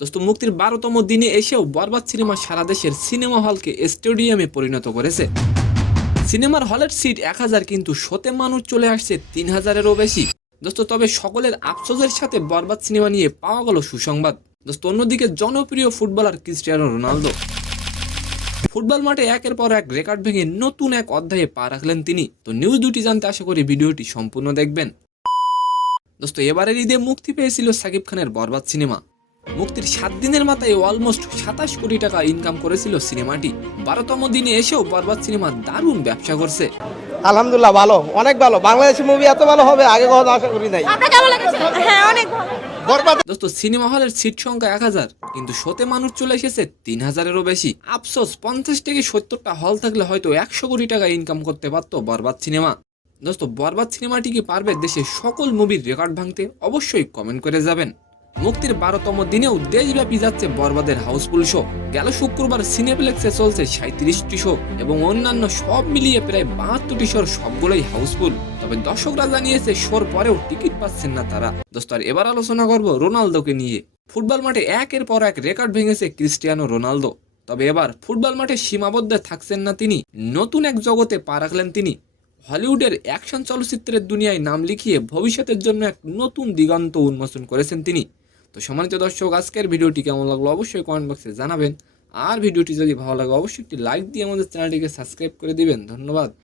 দোস্ত মুক্তির ১২তম দিনে এসেও বরবাদ সিনেমা সারা দেশের সিনেমা হলকে স্টেডিয়ামে পরিণত করেছে। সিনেমার হলের সিট ১,০০০ কিন্তু শোতে মানুষ চলে আসছে ৩,০০০-এরও বেশি। দোস্ত তবে সকলের আফসোসের সাথে বরবাদ সিনেমা নিয়ে পাওয়া গেল সুসংবাদ। দোস্ত অন্যদিকে জনপ্রিয় ফুটবলার ক্রিস্টিয়ানো রোনালদো ফুটবল মাঠে একের পর এক রেকর্ড ভেঙে নতুন এক অধ্যায়ে পা রাখলেন তিনি। তো নিউজ দুটি জানতে আশা করি ভিডিওটি সম্পূর্ণ দেখবেন। দোস্ত এবারের ঈদে মুক্তি পেয়েছিল সাকিব খানের বরবাদ সিনেমা। মুক্তির 7 দিনের মাথায় অলমোস্ট 27 কোটি টাকা ইনকাম করেছিল সিনেমাটি। 12তম দিনে এসেও বরবাদ সিনেমা দারুণ ব্যবসা করছে। আলহামদুলিল্লাহ ভালো, অনেক ভালো। বাংলাদেশি মুভি এত ভালো হবে আগে কখনো আশা করি নাই। আপনার কেমন লেগেছে? হ্যাঁ, অনেক ভালো। বরবাদ দোস্ত সিনেমা হলের সিট সংখ্যা 1,০০০ কিন্তু শোতে মানুষ চলে এসেছে 3,০০০-এরও বেশি। আফসোস 50 থেকে 70টা হল থাকলে হয়তো 100 কোটি টাকা ইনকাম করতে পারত বরবাদ সিনেমা। দোস্ত বরবাদ সিনেমাটি কি পারবে দেশের সকল মুভির রেকর্ড ভাঙতে? অবশ্যই কমেন্ট করে যাবেন। মুক্তির 12তম দিনেও দেশব্যাপী যাচ্ছে বরবাদের হাউসফুল শো। গেল শুক্রবার সিনেপ্লেক্সে চলছে 37টি শো এবং অন্যান্য সব মিলিয়ে প্রায় 72টি শোর সবগুলোই হাউসফুল। তবে দর্শকরা জানিয়েছে শোর পরেও টিকিট পাচ্ছেন না তারা। দোস্ত আর এবার আলোচনা করব রোনালদোকে নিয়ে। ফুটবল মাঠে একের পর এক রেকর্ড ভেঙেছে ক্রিস্টিয়ানো রোনালদো। তবে এবার ফুটবল মাঠে সীমাবদ্ধ থাকছেন না তিনি, নতুন এক জগতে পা রাখলেন তিনি। হলিউডের অ্যাকশন চলচ্চিত্রের দুনিয়ায় নাম লিখিয়ে ভবিষ্যতের জন্য এক নতুন দিগন্ত উন্মোচন করেছেন তিনি। তো সম্মানিত দর্শক, আজকের ভিডিওটি কেমন লাগলো অবশ্যই কমেন্ট বক্সে জানাবেন। আর ভিডিওটি যদি ভালো লাগে অবশ্যই একটি লাইক দিয়ে আমাদের চ্যানেলটিকে সাবস্ক্রাইব করে দিবেন। ধন্যবাদ।